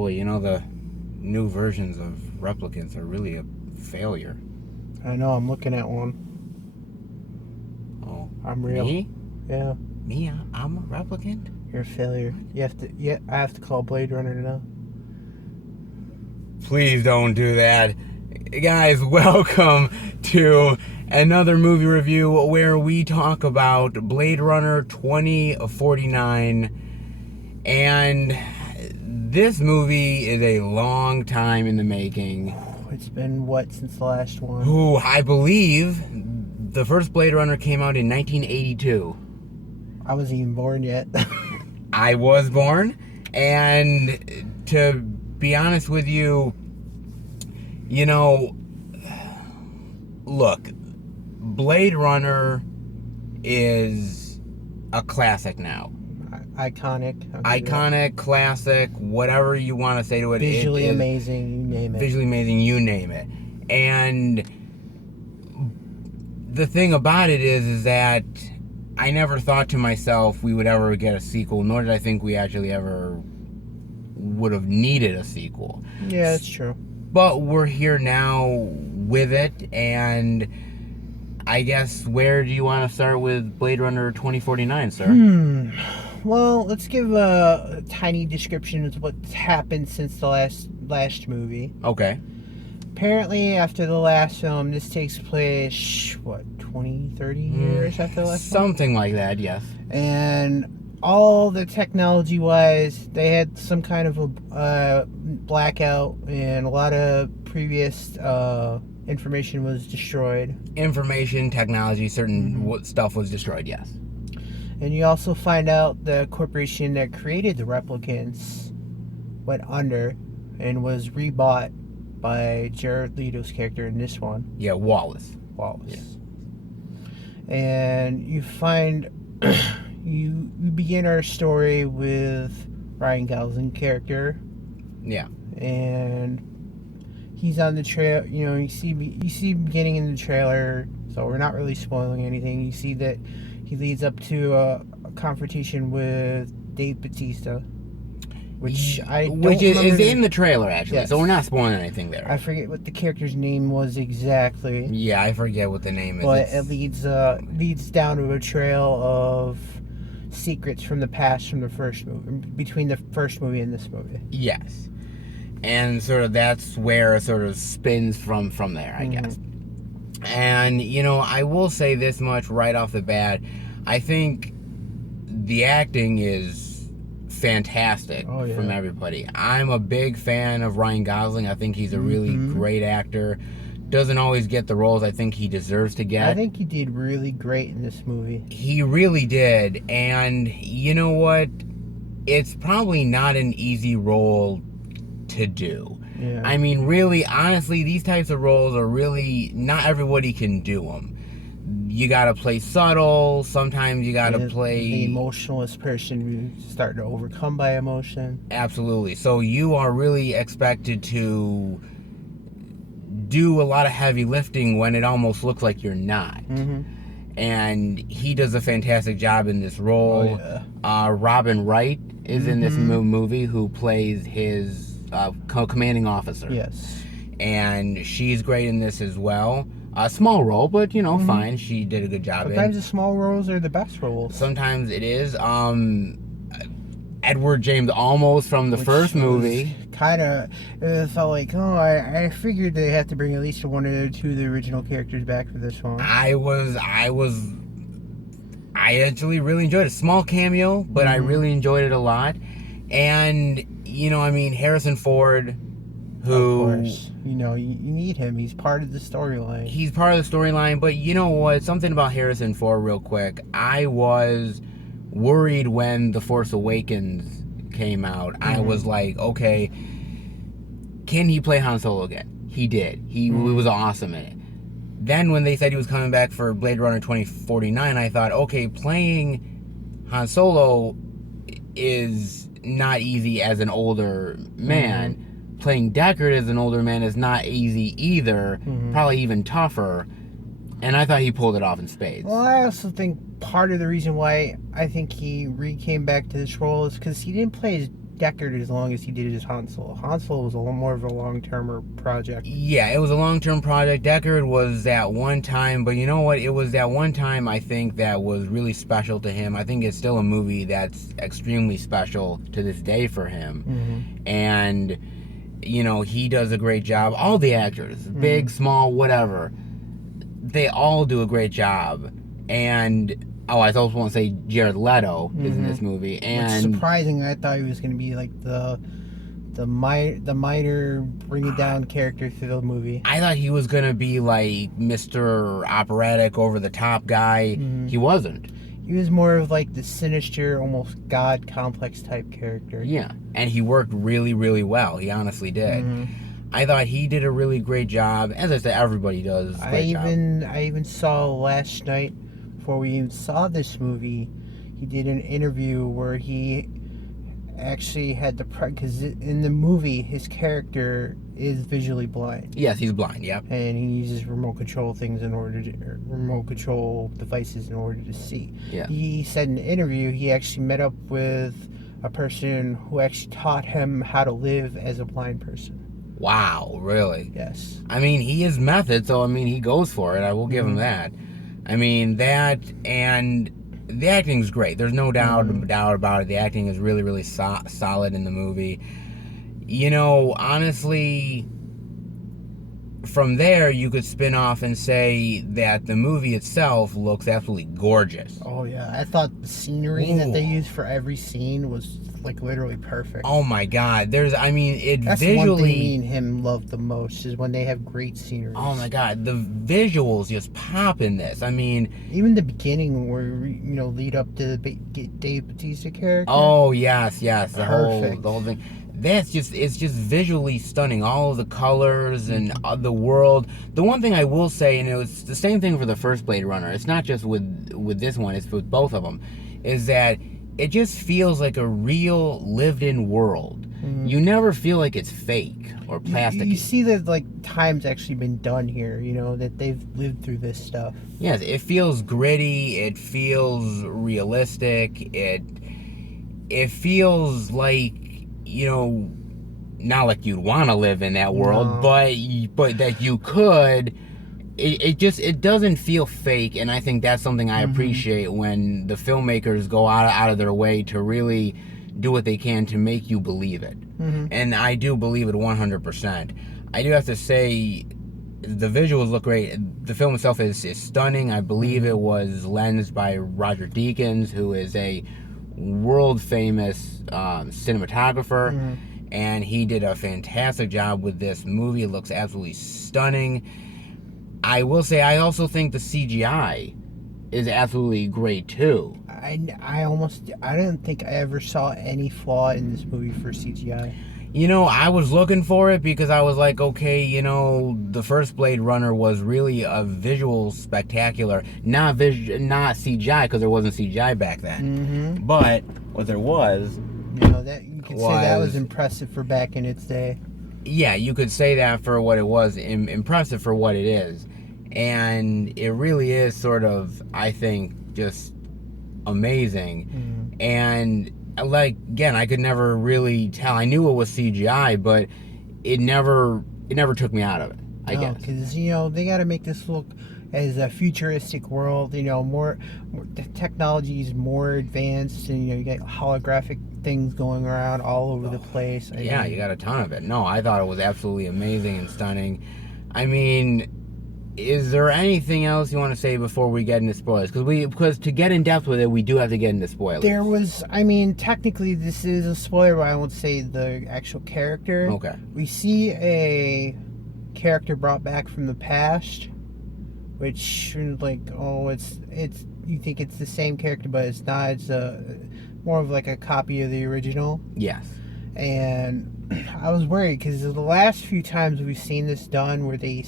Boy, you know, the new versions of replicants are really a failure. I know, I'm looking at one. Oh, I'm real. me? Yeah. Me? I'm a replicant? You're a failure. I have to call Blade Runner now. Please don't do that. Guys, welcome to another movie review where we talk about Blade Runner 2049. And this movie is a long time in the making. It's been what since the last one? Who I believe the first Blade Runner came out in 1982. I wasn't even born yet. I was born, and to be honest with you, you know, look, Blade Runner is a classic now. Iconic, classic, whatever you want to say to it. Visually amazing, you name it. Visually amazing, you name it. And the thing about it is that I never thought to myself we would ever get a sequel, nor did I think we actually ever would have needed a sequel. Yeah, that's true. But we're here now with it, and I guess where do you want to start with Blade Runner 2049, sir? Well, let's give a tiny description of what's happened since the last movie. Okay. Apparently, after the last film, this takes place, 20, 30 years after the last film? Something like that, yes. And all the technology-wise, they had some kind of a blackout, and a lot of previous information was destroyed. Information, technology, certain stuff was destroyed, yes. And you also find out the corporation that created the replicants went under and was rebought by Jared Leto's character in this one. Yeah, Wallace. Wallace. Yeah. And you find you begin our story with Ryan Gosling's character. Yeah. And he's on the trail. You know, you see beginning in the trailer, so we're not really spoiling anything. You see that he leads up to a confrontation with Dave Bautista, which is in the trailer, actually. Yes. So we're not spoiling anything there. I forget what the character's name was exactly. Yeah, I forget what the name is. But it leads down to a trail of secrets from the past from the first movie, between the first movie and this movie. Yes. And sort of that's where it sort of spins from there, I guess. And, you know, I will say this much right off the bat. I think the acting is fantastic from everybody. I'm a big fan of Ryan Gosling. I think he's a really great actor. Doesn't always get the roles I think he deserves to get. I think he did really great in this movie. He really did. And you know what? It's probably not an easy role to do. Yeah. I mean, really, honestly, these types of roles are really, not everybody can do them. You gotta play subtle, sometimes you gotta play the emotionless person who's starting to overcome by emotion. Absolutely. So you are really expected to do a lot of heavy lifting when it almost looks like you're not. And he does a fantastic job in this role. Robin Wright is in this movie, who plays his commanding officer. Yes. And she's great in this as well. A small role, but, you know, fine. She did a good job. Sometimes the small roles are the best roles. Sometimes it is. Edward James Olmos from the first movie. Kind of felt like, I figured they had to bring at least one or two of the original characters back for this one. I actually really enjoyed it. Small cameo, but I really enjoyed it a lot. And, you know, I mean, Harrison Ford, who... Of course. You know, you need him. He's part of the storyline. He's part of the storyline, but you know what? Something about Harrison Ford real quick. I was worried when The Force Awakens came out. I was like, okay, can he play Han Solo again? He did. He was awesome in it. Then when they said he was coming back for Blade Runner 2049, I thought, okay, playing Han Solo is not easy as an older man. Playing Deckard as an older man is not easy either. Probably even tougher. And I thought he pulled it off in spades. Well, I also think part of the reason why I think he came back to this role is because he didn't play Deckard as long as he did his Han Solo. Han Solo was a little more of a long-term project. Yeah, it was a long-term project. Deckard was that one time, but you know what? It was that one time, I think, that was really special to him. I think it's still a movie that's extremely special to this day for him. Mm-hmm. And, you know, he does a great job. All the actors, big, small, whatever, they all do a great job. And I also want to say Jared Leto is in this movie, and which surprising. I thought he was going to be like the minor bring it down character through the movie. I thought he was gonna be like Mr. Operatic, over the top guy. He wasn't. He was more of like the sinister, almost god complex type character. Yeah, and he worked really, really well. He honestly did. I thought he did a really great job. As I said, everybody does. I even saw last night, before we even saw this movie, he did an interview where he actually had because in the movie his character is visually blind. Yes, he's blind. Yep. And he uses remote control things remote control devices in order to see. Yeah. He said in the interview he actually met up with a person who actually taught him how to live as a blind person. Wow, really? Yes. I mean, he is method, so I mean, he goes for it. I will give him that. I mean, that, and the acting's great. There's no doubt about it. The acting is really, really solid in the movie. You know, honestly, from there, you could spin off and say that the movie itself looks absolutely gorgeous. Oh, yeah. I thought the scenery that they used for every scene was, like, literally perfect. Oh, my God. That's one thing me and him love the most, is when they have great scenery. Oh, my God. The visuals just pop in this. I mean... Even the beginning where, lead up to the Dave Bautista character. Oh, yes. The perfect. whole thing. It's just visually stunning. All of the colors and the world. The one thing I will say, and it's the same thing for the first Blade Runner, it's not just with this one, it's with both of them, is that it just feels like a real lived-in world. You never feel like it's fake or plastic. You see that, like, time's actually been done here, that they've lived through this stuff. Yes, it feels gritty, it feels realistic, it feels like, not like you'd want to live in that world, but that you could. It doesn't feel fake, and I think that's something I appreciate when the filmmakers go out of their way to really do what they can to make you believe it. And I do believe it 100%. I do have to say, the visuals look great. The film itself is stunning. I believe it was lensed by Roger Deakins, who is a world-famous cinematographer, and he did a fantastic job with this movie. It looks absolutely stunning. I will say, I also think the CGI is absolutely great too. I don't think I ever saw any flaw in this movie for CGI. I was looking for it because I was like, okay, the first Blade Runner was really a visual spectacular, not CGI, because there wasn't CGI back then. But what there was, that you could say that was impressive for back in its day. Yeah, you could say that for what it was, impressive for what it is, and it really is sort of, I think, just amazing. And like, again, I could never really tell. I knew it was CGI, but it never took me out of it, I guess. Because, they got to make this look as a futuristic world, more the technology is more advanced, and, you got holographic things going around all over the place. Yeah, you got a ton of it. No, I thought it was absolutely amazing and stunning. I mean, is there anything else you want to say before we get into spoilers? Because to get in depth with it, we do have to get into spoilers. Technically this is a spoiler, but I won't say the actual character. Okay. We see a character brought back from the past, which, like, it's you think it's the same character, but it's not. It's more of like a copy of the original. Yes. And I was worried because the last few times we've seen this done, where they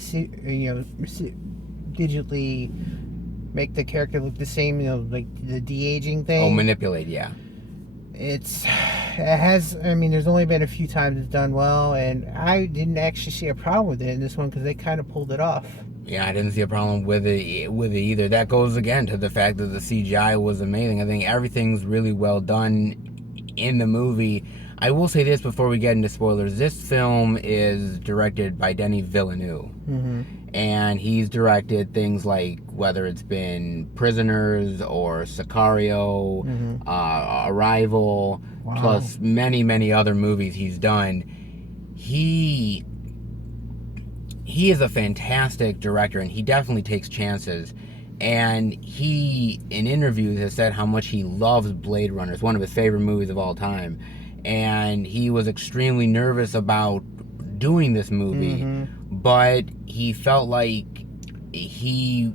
digitally make the character look the same, like the de-aging thing. Oh, manipulate, yeah. There's only been a few times it's done well, and I didn't actually see a problem with it in this one because they kind of pulled it off. Yeah, I didn't see a problem with it either. That goes again to the fact that the CGI was amazing. I think everything's really well done in the movie. I will say this before we get into spoilers. This film is directed by Denis Villeneuve. Mm-hmm. And he's directed things like whether it's been Prisoners or Sicario, Mm-hmm. Arrival, Wow. plus many, many other movies he's done. He is a fantastic director, and he definitely takes chances. And he, in interviews, has said how much he loves Blade Runner. It's one of his favorite movies of all time. And he was extremely nervous about doing this movie, but he felt like he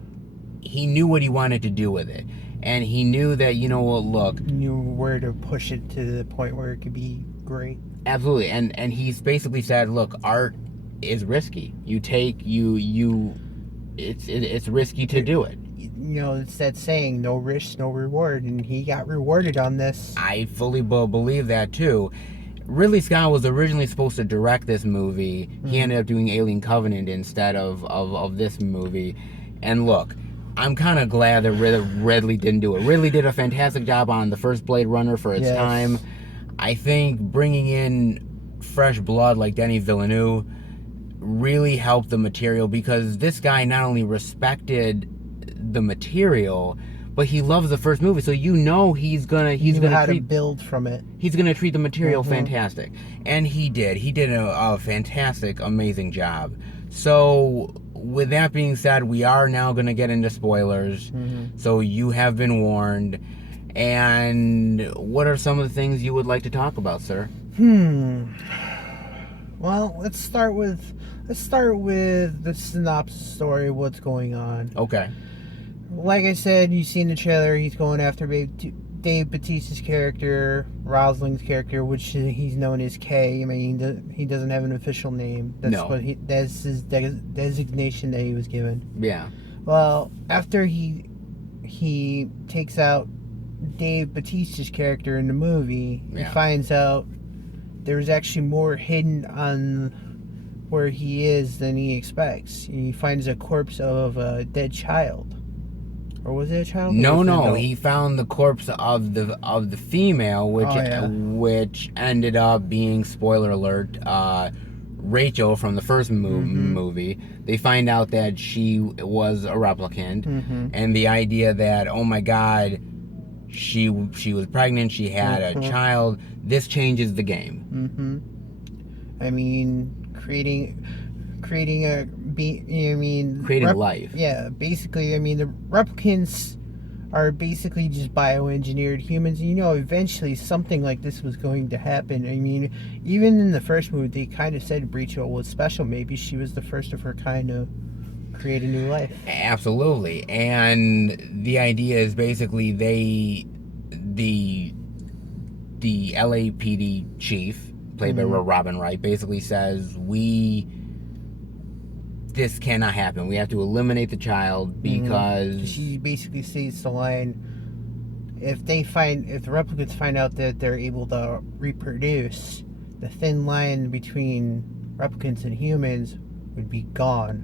knew what he wanted to do with it. And he knew that, you know what, look, Knew where to push it to the point where it could be great. absolutely. And he's basically said, look, art is risky. It's risky to do it. You know, it's that saying, no risk, no reward, and he got rewarded on this. I fully believe that too. Ridley Scott was originally supposed to direct this movie. He ended up doing Alien Covenant instead of this movie. And look, I'm kind of glad that Ridley didn't do it. Ridley did a fantastic job on the first Blade Runner for its time. I think bringing in fresh blood like Denis Villeneuve really helped the material, because this guy not only respected the material, but he loves the first movie, so you know he's gonna build from it. He's gonna treat the material fantastic, and he did. He did a fantastic, amazing job. So, with that being said, we are now gonna get into spoilers. So you have been warned. And what are some of the things you would like to talk about, sir? Well, let's start with the synopsis story of what's going on. Okay. Like I said, you see in the trailer, he's going after Dave Bautista's character, Rosling's character, which he's known as K. I mean, he doesn't have an official name. That's his designation that he was given. Yeah. Well, after he takes out Dave Bautista's character in the movie, he finds out there's actually more hidden on where he is than he expects. He finds a corpse of a dead child. Or was it a child? No. He found the corpse of the female, which ended up being, spoiler alert, Rachel from the first movie. They find out that she was a replicant, and the idea that, oh my God, she was pregnant, she had a child. This changes the game. I mean, creating life. Yeah, basically, I mean, the replicants are basically just bioengineered humans. You know, eventually something like this was going to happen. I mean, even in the first movie, they kind of said Rachel was special. Maybe she was the first of her kind to create a new life. Absolutely. And the idea is basically the LAPD chief, played by Robin Wright, basically says, this cannot happen. We have to eliminate the child, because she basically says the line, if the replicants find out that they're able to reproduce, the thin line between replicants and humans would be gone.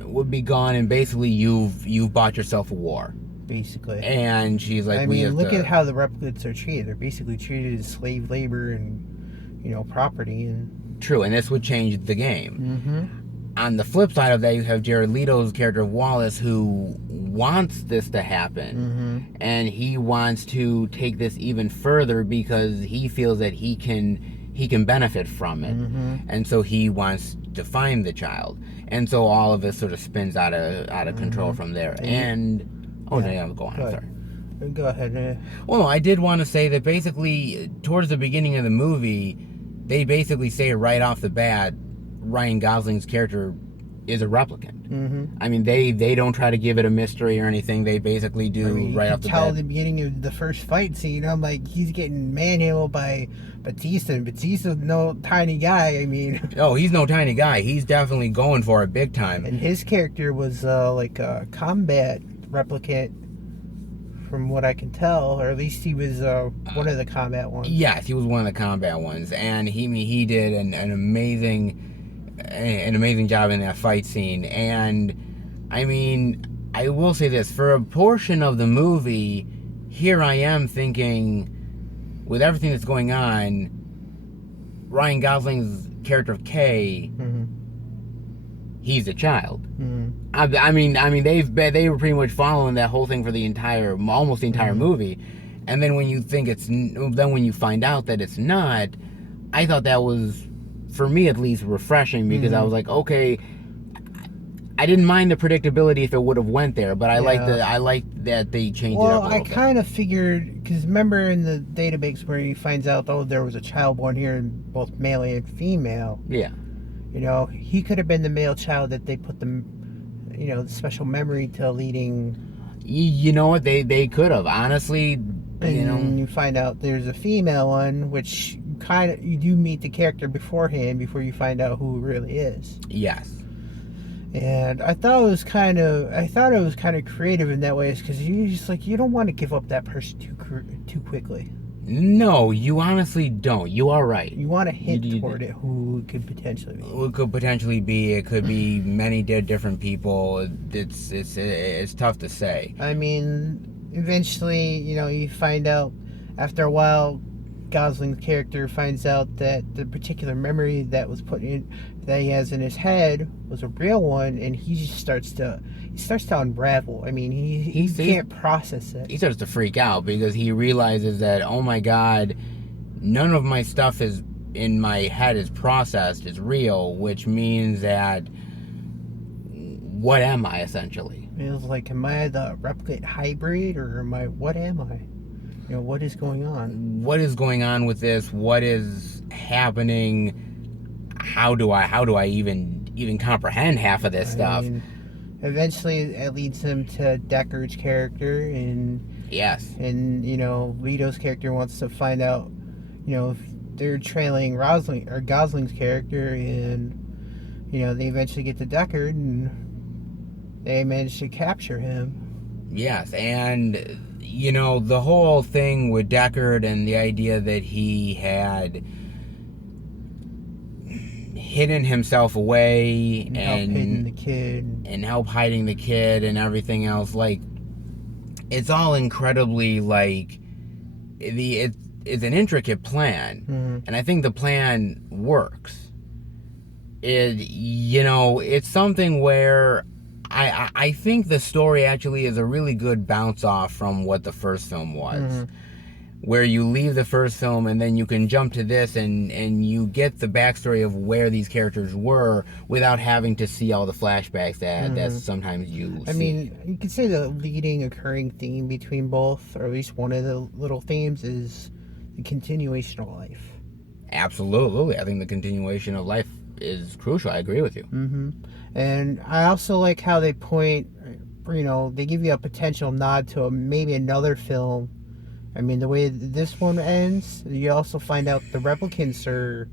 And basically you've bought yourself a war. Basically. And she's like, look at how the replicants are treated. They're basically treated as slave labor and, you know, property. And true, and this would change the game. On the flip side of that, you have Jared Leto's character of Wallace, who wants this to happen, and he wants to take this even further because he feels that he can benefit from it, and so he wants to find the child, and so all of this sort of spins out of control from there. And go on. Sorry. Go ahead. Well, I did want to say that basically towards the beginning of the movie, they basically say right off the bat, Ryan Gosling's character is a replicant. I mean, they don't try to give it a mystery or anything. They basically do right off the bat. At the beginning of the first fight scene, I'm like, he's getting manhandled by Bautista, and Bautista's no tiny guy. I mean, oh, he's no tiny guy. He's definitely going for it big time. And his character was like a combat replicant, from what I can tell, or at least he was one of the combat ones. Yes, he was one of the combat ones, and he did an amazing job in that fight scene. And I mean, I will say this, for a portion of the movie, here I am thinking, with everything that's going on, Ryan Gosling's character of Kay, Mm-hmm. he's a child. Mm-hmm. I mean, they were pretty much following that whole thing for the almost the entire movie, and then when when you find out that it's not, I thought that was, for me at least, refreshing because I was like, okay, I didn't mind the predictability if it would have went there, but I like that they changed it up a little bit. I kind of figured, because remember in the database where he finds out, oh, there was a child born here, both male and female. Yeah. You know, he could have been the male child that they put the special memory to leading. You know what? They could have. Honestly, And you find out there's a female one, which you do meet the character beforehand before you find out who it really is. Yes. And I thought it was kind of creative in that way, because you don't want to give up that person too quickly. No, you honestly don't. You are right. You want to hint toward it who it could potentially be. Who it could potentially be. It could be many different people. It's tough to say. I mean, eventually, you find out after a while, Gosling's character finds out that the particular memory that he has in his head was a real one, and he just starts to unravel. I mean, he can't process it. He starts to freak out because he realizes that, oh my God, none of my stuff is in my head is processed, is real, which means that what am I essentially? It was like, am I the replicant hybrid, or what am I? What is going on? What is going on with this? What is happening? How do I even comprehend half of this stuff? Eventually, it leads him to Deckard's character, and yes, and Leto's character wants to find out, if they're trailing Gosling's character, and they eventually get to Deckard, and they manage to capture him. Yes, and the whole thing with Deckard and the idea that he had hidden himself away and help hiding the kid and everything else, like, it's all incredibly, like, it's an intricate plan, and I think the plan works. It's something where I think the story actually is a really good bounce off from what the first film was. Where you leave the first film and then you can jump to this and you get the backstory of where these characters were without having to see all the flashbacks that sometimes you see. I mean, you could say the leading occurring theme between both, or at least one of the little themes, is the continuation of life. Absolutely. I think the continuation of life is crucial. I agree with you. And I also like how they they give you a potential nod to maybe another film. I mean, the way this one ends, you also find out the replicants are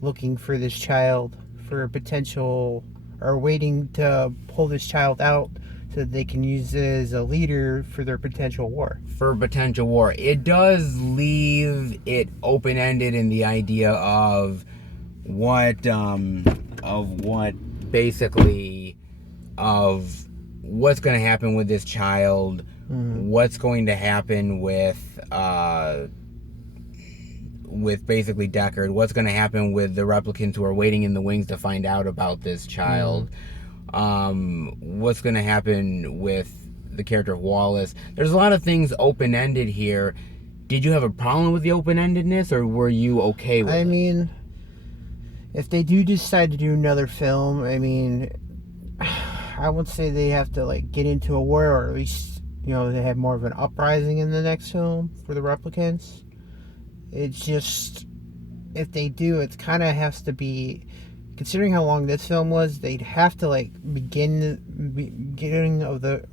looking for this child for a potential, or waiting to pull this child out so that they can use it as a leader for their potential war. It does leave it open-ended in the idea of what's going to happen with this child. What's going to happen with basically Deckard? What's going to happen with the replicants who are waiting in the wings to find out about this child? What's going to happen with the character of Wallace? There's a lot of things open-ended here. Did you have a problem with the open-endedness, or were you okay with it? I mean, if they do decide to do another film, I mean, I would say they have to get into a war, or at least they have more of an uprising in the next film for the replicants. It's just, if they do, it kind of has to be, considering how long this film was, they'd have to beginning of the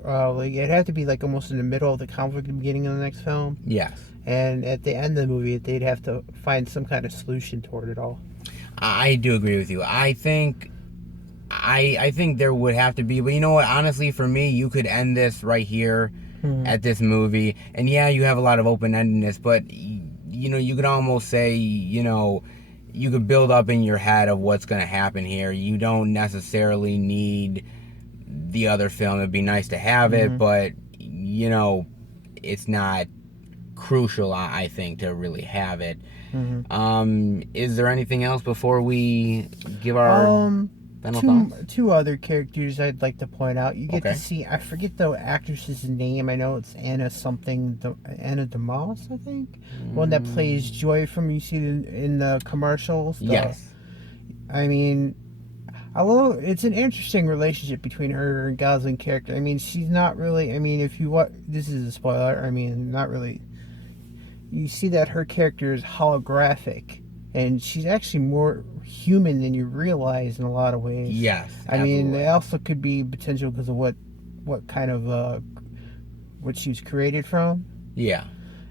it'd have to be almost in the middle of the conflict at the beginning of the next film. Yes. And at the end of the movie, they'd have to find some kind of solution toward it all. I do agree with you. I think there would have to be, but you know what? Honestly, for me, you could end this right here at this movie. And yeah, you have a lot of open-endedness, but you could almost say, you could build up in your head of what's going to happen here. You don't necessarily need the other film. It'd be nice to have it, but it's not crucial, I think, to really have it. Mm-hmm. Is there anything else before we give our Um, final thoughts? two other characters I'd like to point out. You get to Okay. see, I forget the actress's name. I know it's Anna something, Anna DeMoss, I think, one that plays Joy from you see in the commercials. Yes. I mean, I love. It's an interesting relationship between her and Gosling character. I mean, she's not really. I mean, if you what this is a spoiler. I mean, not really. You see that her character is holographic, and she's actually more human than you realize in a lot of ways. Yes, I mean, absolutely. it also could be potential because of what kind of what she was created from, Yeah.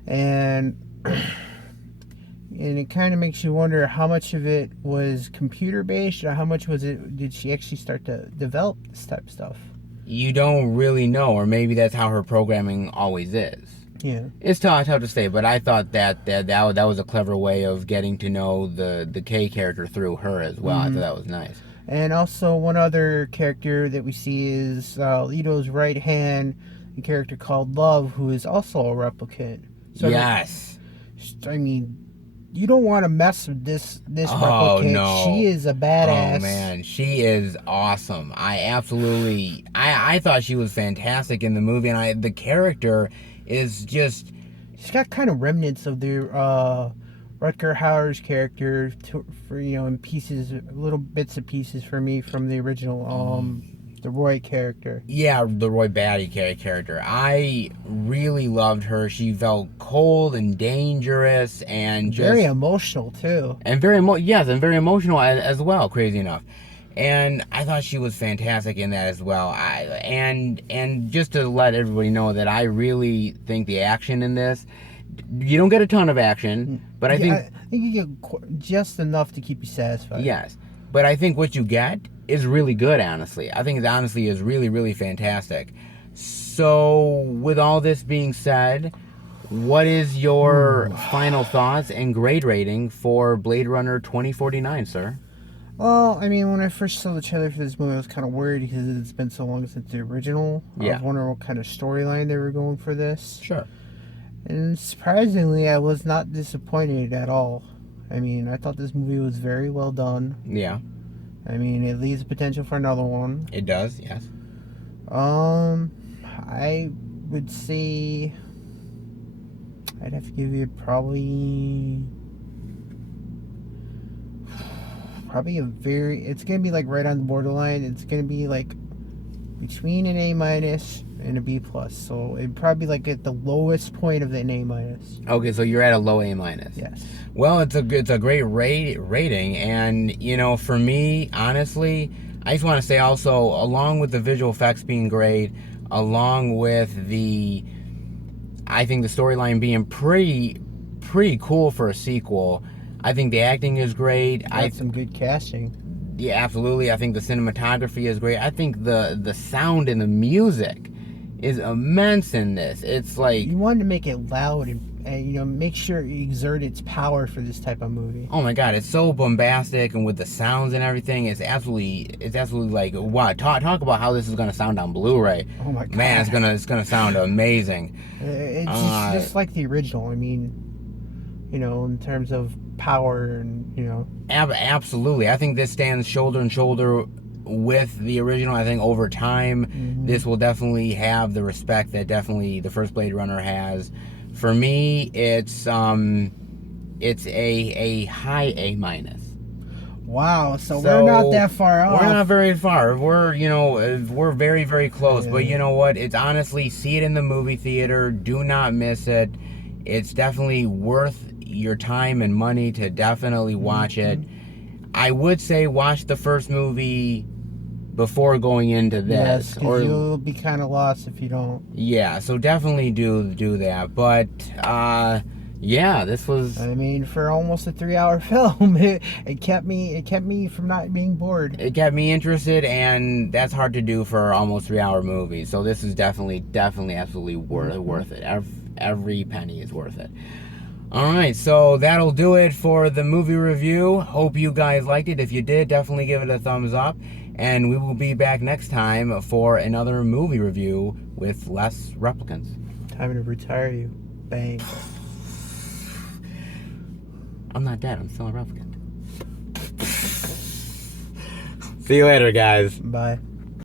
and and it kind of makes you wonder how much of it was computer based, or how much was it did she actually start to develop this type of stuff. You don't really know, or maybe that's how her programming always is. Yeah. It's tough to say, but I thought that was a clever way of getting to know the K character through her as well. I thought that was nice. And also, one other character that we see is Leto's right hand, a character called Love, who is also a replicant. So, Yes. I mean, you don't want to mess with this Oh replicant. no. She is a badass. Oh man, she is awesome. I thought she was fantastic in the movie, and the character is just She's got kind of remnants of the Rutger Hauer's character, for in pieces, little bits and pieces for me from the original, the Roy character. yeah, the Roy Batty character. I really loved her. She felt cold and dangerous, and just Very emotional too. and very and very emotional as well. Crazy enough, and I thought she was fantastic in that as well. And just to let everybody know that I really think the action in this, you don't get a ton of action, but I think you get just enough to keep you satisfied. yes, but I think what you get is really good. Honestly, I think it honestly is really fantastic. So, with all this being said, what is your final thoughts and grade rating for Blade Runner 2049, sir? Well, I mean, when I first saw the trailer for this movie, I was kind of worried because it's been so long since the original. I Yeah. was wondering what kind of storyline they were going for this. Sure. And surprisingly, I was not disappointed at all. I mean, I thought this movie was very well done. Yeah, I mean, it leaves potential for another one. it does. Yes. I would say I'd have to give you probably it's gonna be like right on the borderline. It's gonna be like between an A minus and a B plus. So it'd probably be like at the lowest point of an A minus. Okay, so you're at a low A minus. Yes. Well, it's a great rating, and for me, honestly, I just want to say also, along with the visual effects being great, along with I think the storyline being pretty cool for a sequel. I think the acting is great. Got some good casting. Yeah, absolutely. I think the cinematography is great. I think the sound and the music is immense in this. It's like You wanted to make it loud and make sure it exert its power for this type of movie. oh my god, it's so bombastic, and with the sounds and everything, it's absolutely like wow. Talk about how this is gonna sound on Blu-ray. Oh my god. Man, it's gonna sound amazing. It's just like the original. I mean, in terms of power and Absolutely, I think this stands shoulder and shoulder with the original. I think over time, this will definitely have the respect that definitely the first Blade Runner has. For me, it's a high A minus. Wow, so we're not that far off. We're not very far. We're very close. Yeah. But you know what? It's honestly, see it in the movie theater. Do not miss it. It's definitely worth your time and money to definitely watch it. I would say watch the first movie before going into this, Yes, because you'll be kind of lost if you don't. yeah. So definitely do that. But yeah, this was. I mean, for almost a 3-hour film, it kept me from not being bored. It kept me interested, and that's hard to do for almost 3-hour movie. So this is definitely absolutely worth it. Every penny is worth it. All right, so that'll do it for the movie review. Hope you guys liked it. If you did, definitely give it a thumbs up. And we will be back next time for another movie review with less replicants. Time to retire you. Bang. I'm not dead. I'm still a replicant. See you later, guys. Bye.